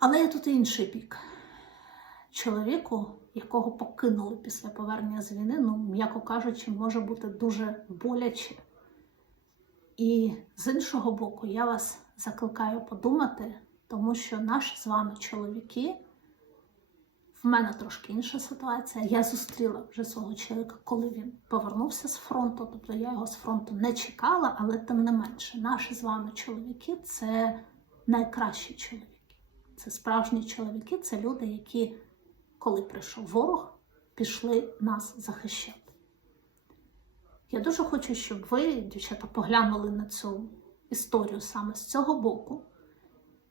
Але є тут інший бік. Чоловіку, якого покинули після повернення з війни, ну, м'яко кажучи, може бути дуже боляче. І з іншого боку, я вас закликаю подумати, тому що наші з вами чоловіки, в мене трошки інша ситуація. Я зустріла вже свого чоловіка, коли він повернувся з фронту. Тобто я його з фронту не чекала, але тим не менше, наші з вами чоловіки це найкращі чоловіки. Це справжні чоловіки, це люди, які, коли прийшов ворог, пішли нас захищати. Я дуже хочу, щоб ви, дівчата, поглянули на цю історію саме з цього боку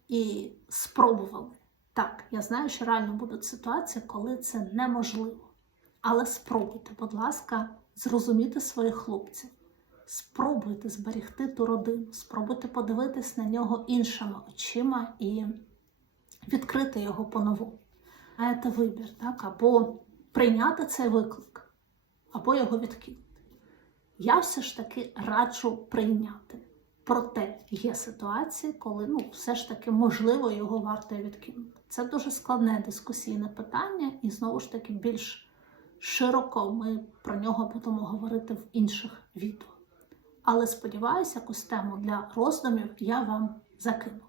і спробували. Так, я знаю, що реально будуть ситуації, коли це неможливо. Але спробуйте, будь ласка, зрозуміти своїх хлопців. Спробуйте зберегти ту родину, спробуйте подивитись на нього іншими очима і відкрити його по-новому. Маєте вибір, так? або прийняти цей виклик, або його відкинути. Я все ж таки раджу прийняти. Проте є ситуації, коли ну, все ж таки можливо його варто відкинути. Це дуже складне дискусійне питання, і знову ж таки більш широко ми про нього будемо говорити в інших відео. Але сподіваюся, якусь тему для роздумів я вам закину.